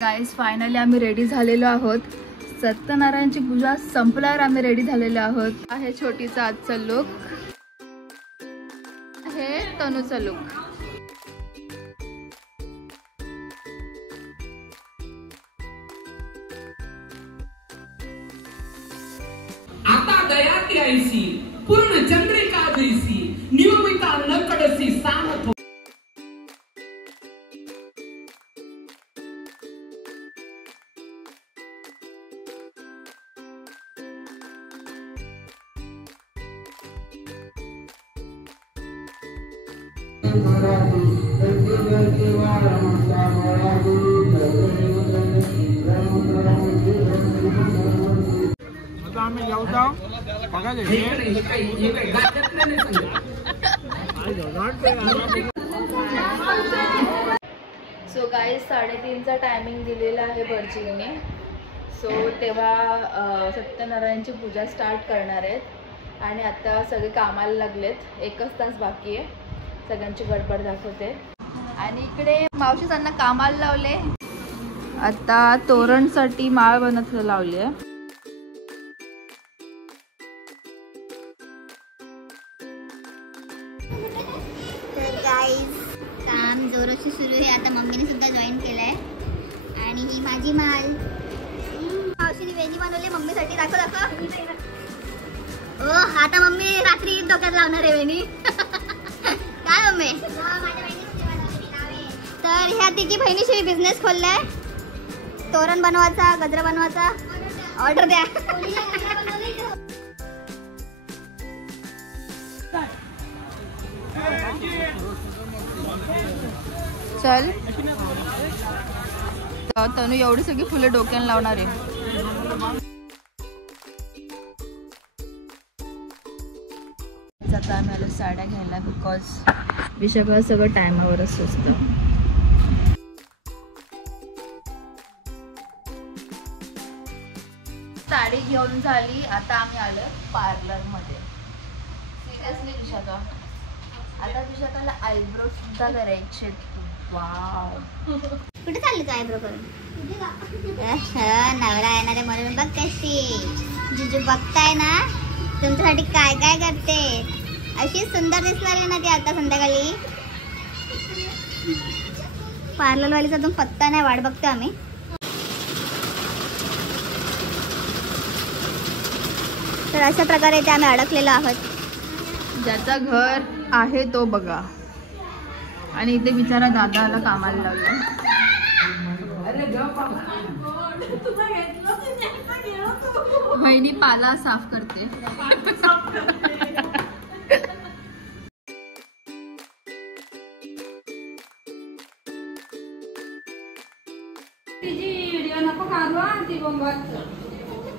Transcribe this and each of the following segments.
Guys finally आम्ही ready झालेलो आहोत. सत्यनारायणची पूजा संपल्यावर आम्ही रेडी झालेलो आहोत. आहे छोटीचा आजचा लुक, हे तनूचा लुक. आता दयाती ऐसी पूर्ण चंद्रिका जैसी नियमिता न कडसी सामत. सो गाइस 3:30चा टायमिंग दिलेला आहे भटजीने. सो तेव्हा सत्यनारायणची पूजा स्टार्ट करणार आहेत आणि आता सगळे कामाला लागलेत. 1च तास बाकी आहे. सगळ्यांची गडबड दाखवते. आणि इकडे मावशी त्यांना कामाला लावले. आता तोरणसाठी माळ बनत लावली आहे. काम जोराशी सुरू आहे. आता मम्मीने सुद्धा जॉईन केलंय. आणि ही माझी माल मावशीने वेजी बनवली मम्मीसाठी. दाखव. ओ आता मम्मी रात्री डोक्यात लावणार आहे वेणी. काय मम्मी? तर ह्या तिघी बहिणीशी बिझनेस खोललाय. तोरण बनवायचा, गजरा बनवायचा. ऑर्डर द्या. चल तनू एवढी सगळी फुले डोक्याला लावणार आहे. आता आम्ही आलो साड्या घ्यायला बिकॉज विशाखा सगळं टायमावरच सुचतं. साडी घेऊन झाली. आता आम्ही आलो पार्लर मध्ये. सिरियसली विशाखा आता विशाखाला आयब्रो सुद्धा करायचे. वाव कुठे चालली तू आयब्रो करून? नवरा येणार आहे म्हणून बघ कशी जिजू बघताय ना तुमच्यासाठी काय काय करते. अशी सुंदर दिसणार ना ती आता संध्याकाळी. पार्लरवालीचा अजून पत्ता नाही. वाट बघतो आम्ही. तर अशा प्रकारे इथे आम्ही अडकलेलो आहोत. ज्याचा घर आहे तो बघा. आणि इथे बिचारा दादाला कामाला लावलं. बहिणी पाला साफ करते.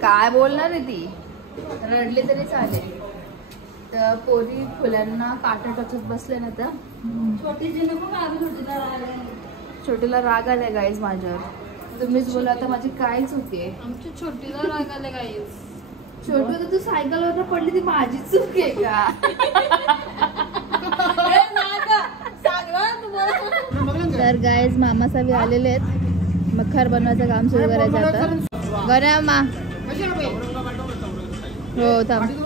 काय बोलणार आहे ती? रडली तरी चालेल. तर पोरी फुलांना काटा टचत बसले ना. तर छोटीला राग आलाय गाईज माझ्यावर. तुम्हीच बोला आता माझी काय चूक आहे? आमच्या छोटीला राग आलाय गाईज. छोटी तर तू सायकलवर पडली ती माझी चूक आहे का? तर गाईज मामासाहेब आलेले आहेत. मखर बनवायचं काम सुरू करायचं आता. बरं मा हो थांब.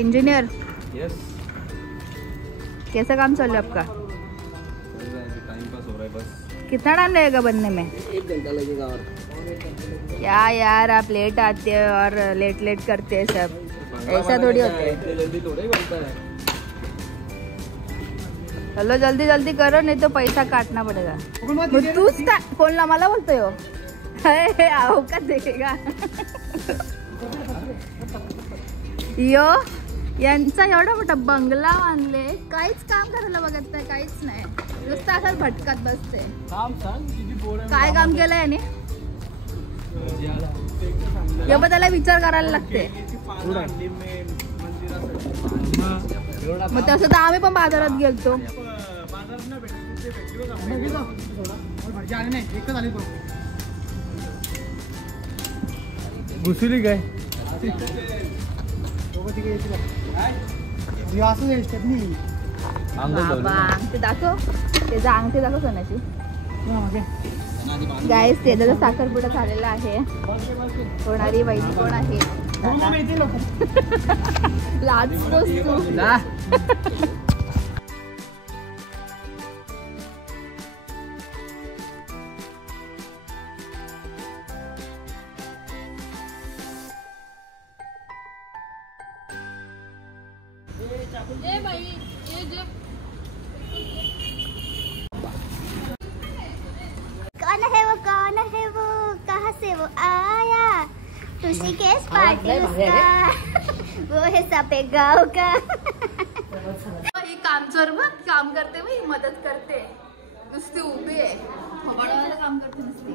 Engineer yes. कैसा काम चल रहा है आपका? टाइम पास हो रहा है बस. कितना टाइम लगेगा बनने में? 1 घंटा लगेगा. और क्या यार आप लेट आते हैं और लेट करते हैं सब. ऐसा थोड़ी होता है. जल्दी थोड़ा ही बनता है. चलो जल्दी करो नहीं तो पैसा काटना पड़ेगा. तूच का फोनला मला बोलतोय हो. आओ का देखेगा. यो यांचा एवढा मोठा बंगला बांधले. काहीच काम करायला बघत नाही. काहीच नाही. नुसतं असंच भटकत बसते. काय काम केलं याने? त्याला विचार करायला लागते. मग तसं तर आम्ही पण बाजारात गेलतो. घुसली काय अंगठी दाखव, त्याचा अंगठी दाखव सोन्याची. गाईस त्याचा साखरपुडा झालेला आहे. होणारी वहिनी कोण आहे? लाजतोस तू. कौन है वो कहाँ से वो आया, ऋषिकेश पार्टी उसका, वो है सपे गाँव का. ही कामचोर बघ, काम करते बघ, मदत करते, नुसती उभी आहे, खबरदार काम करते नुसती.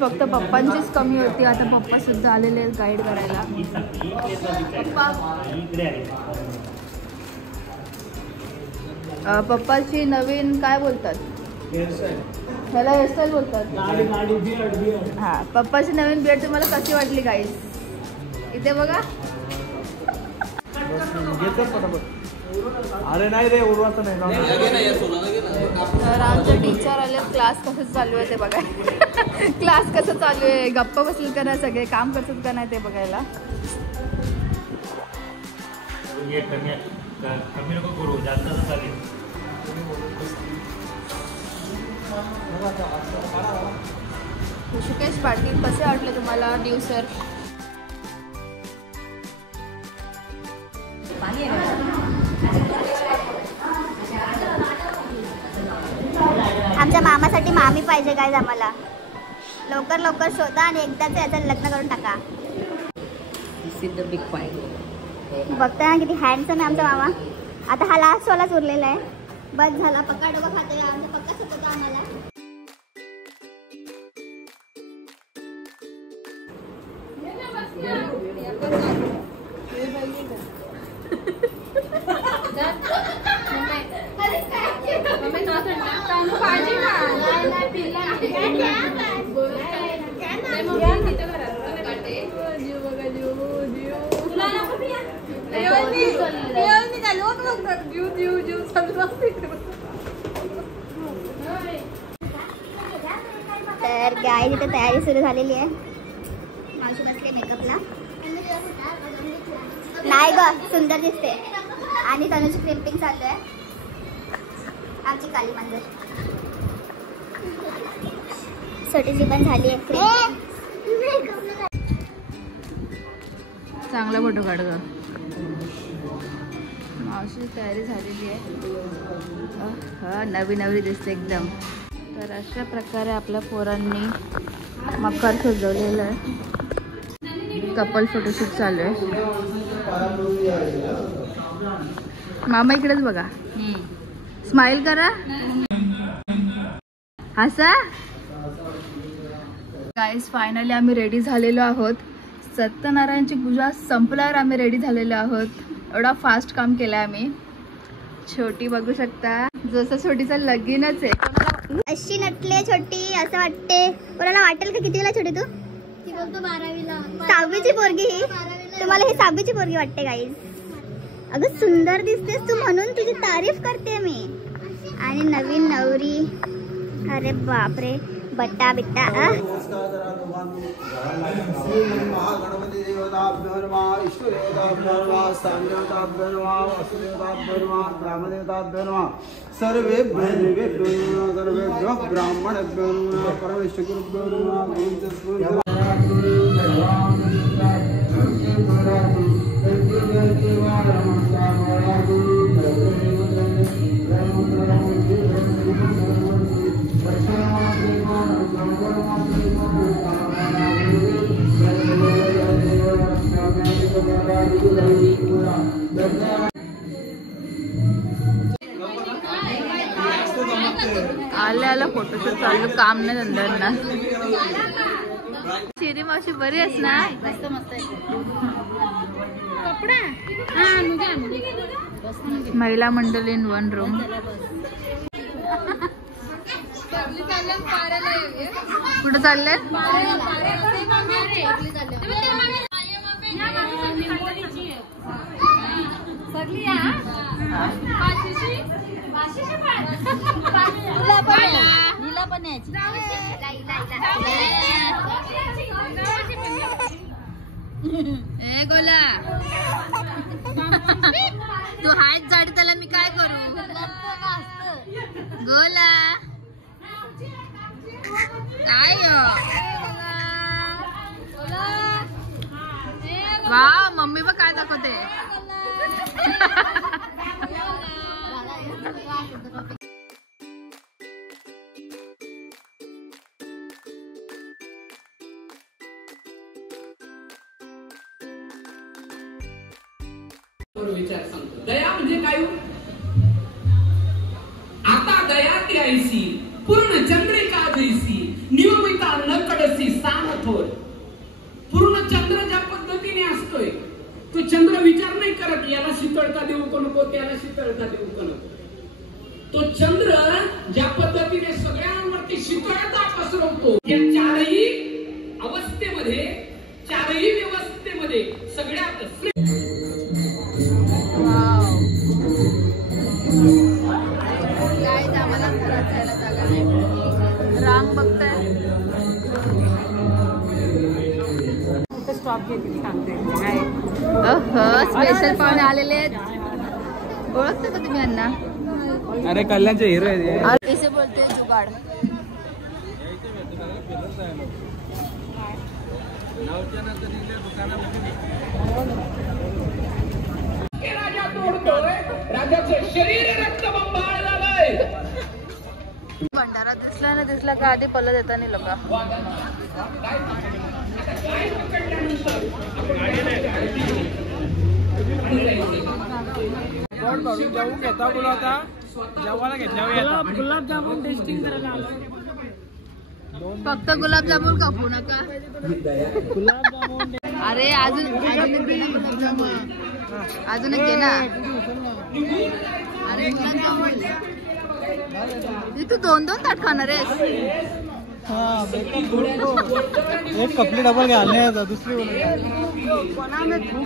फक्त पप्पांचीच कमी होती. आता पप्पा सुद्धा आलेले आहेत गाईड करायला. पप्पाची नवीन काय बोलतात ह्याला, हेअरस्टाईल बोलतात. हा, पप्पाची नवीन बियर्ड तुम्हाला कशी वाटली गाईस? इथे बघा. अरे नाही रे, उरवाचं नाही. तर आमचे टीचर आले. क्लास कसं चालू आहे ते बघा. क्लास कसं चालू आहे, गप्पा बसले का नाही, सगळे काम करतात का नाही ते बघायला. कमी नको करू, जास्त चालेल. ऋषिकेश पाटील कसे वाटले तुम्हाला न्यू सर? आमच्या मामासाठी मामी पाहिजे गाईज. आम्हाला लवकर लवकर शोधा आणि एकदाच याचं लग्न करून टाका. बघता ना किती हँडसम आहे आमचा मामा. आता हा लास्ट वालाच उरलेला आहे. बस झाला. पक्का डोका खातोय आमचा, पक्का सुचवतो आम्हाला. तर गाय तिथे तयारी सुरू झालेली आहे. मावशी बसले मेकअपला. नाही ग, सुंदर दिसते. आणि तनुची क्रिम्पिंग चालू आहे. आमची काली मंदिर छोटीशी पण झाली आहे. चांगला फोटो काढ ग. मावशी तयारी झालेली आहे. हा, नवी नवी दिसते एकदम. तर अशा प्रकारे आपल्या पोरांनी मकर सजवलेलं आहे. कपल फोटोशूट चालू आहे. मामा इकडेच बघा. स्माइल करा. हसा. गाईस फायनली आम्ही रेडी झालेलो आहोत. सत्यनारायणची पूजा संपल्यावर आम्ही रेडी झालेलो आहोत. एवढा फास्ट काम केलं आम्ही. छोटी बघू शकता, जसं छोटीचं लगीनच आहे. अशी नटले छोटी असं वाटते. कोणाला वाटेल का कितीला छोटी तू? ती बोलतो 12वीला. 6वीची पोरगी ही. तुम्हाला ही 6वीची पोरगी वाटते गाईज? अगं सुंदर दिसतेस तू, म्हणून तुझी तारीफ करते मी. आणि नवीन नवरी, अरे बापरे, बट्टा बिट्टा महागणपती देवताभ्यो नमः इष्ट देवताभ्यो नमः स्थान देवताभ्यो नमः वसु देवताभ्यो नमः ग्राम देवताभ्यो नमः सर्वेभ्यो देवेभ्यो नमः सर्वेभ्यो ब्राह्मणेभ्यो नमः परमेश्वरगुरुभ्यो नमः आले आला फोटोशूट चालू काम नाही धंद्यांना. शिरी मावशी बरी आहेस ना? मस्त मस्त महिला मंडळ इन वन रूम. कुठं चालले? ए गोला तू हात जाडी त्याला मी काय करू? गोला काय वा मम्मी बघ काय दाखवते. विचार सांगतो. दया म्हणजे काय? आता दया ती ऐसी पूर्ण चंद्रिका जैसी नियमिता न कडसी साम थोर. पूर्ण चंद्र ज्या पद्धतीने असतोय तो चंद्र विचार नाही करत याला शीतळता देऊ का नको त्याला शीतळता देऊ का नको. तो चंद्र ज्या पद्धतीने सगळ्यांवरती शीतळता पसरवतो या चारही अवस्थेमध्ये चारही व्यवस्थेमध्ये सगळ्यात रांग बघताय. स्पेशल पाहुणे आलेले आहेत. ओळखता का तुम्ही यांना? अरे कल्याणचे हिरो आहेत. कैसे बोलते जुगाड. राजा तोडतोय. राजाचं शरीर रक्तबंबाळ झालंय. भंडारा दिसला ना दिसला का आधी पल्ला देता नाही लोक. जेवून घेता बोला आता जेवायला घेतल्यावर गुलाबजामुन टेस्टिंग करायला आलो. फक्त गुलाबजामुन कापू नका. अरे अजून अजून घे ना. अरे गुलाबजामुन तू 2-2 ताट खाणार आहेस. एक कपली डबल घालणे दुसरी.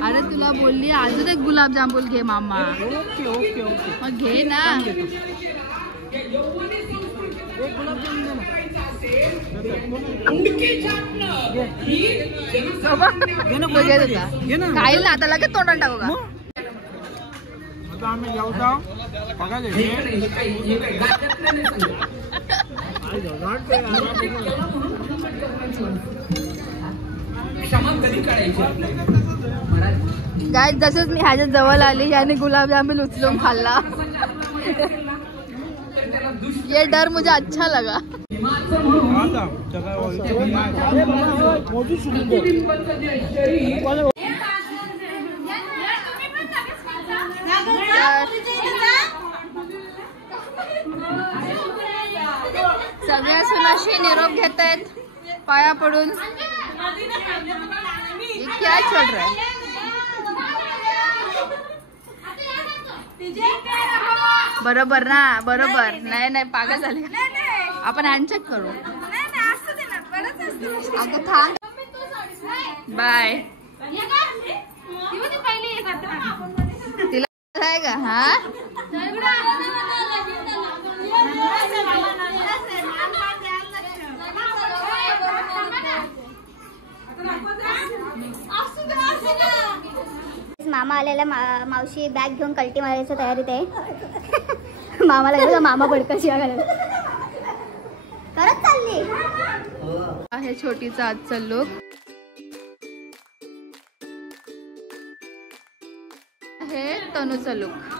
अरे तुला बोलली अजून एक गुलाबजामुन घे मामा. ओके ओके ओके मग घे ना. काय ना आता लगेच तोंडात टाकू का? आम्ही जेवता काय जसंच मी ह्याच्या जवळ आली याने गुलाबजामुन उचलून खाल्ला. ये डर मुझे अच्छा लगा. सगळ्या सुनाशी निरोप घेत आहेत पाया पडून. क्या चल रहा है? बरोबर ना बरोबर. नाही नाही पागल झाले. आपण हँडचेक करू. अगं थांब. बाय. तिला आहे का? हा मामा आलेला मावशी बॅग घेऊन कल्टी मारायच्या तयारीत आहे. मामाला गेलो मामा पडका शिवा घालायला करत चालली आहे छोटीचा आजचा लुक. हे तनूचा लुक.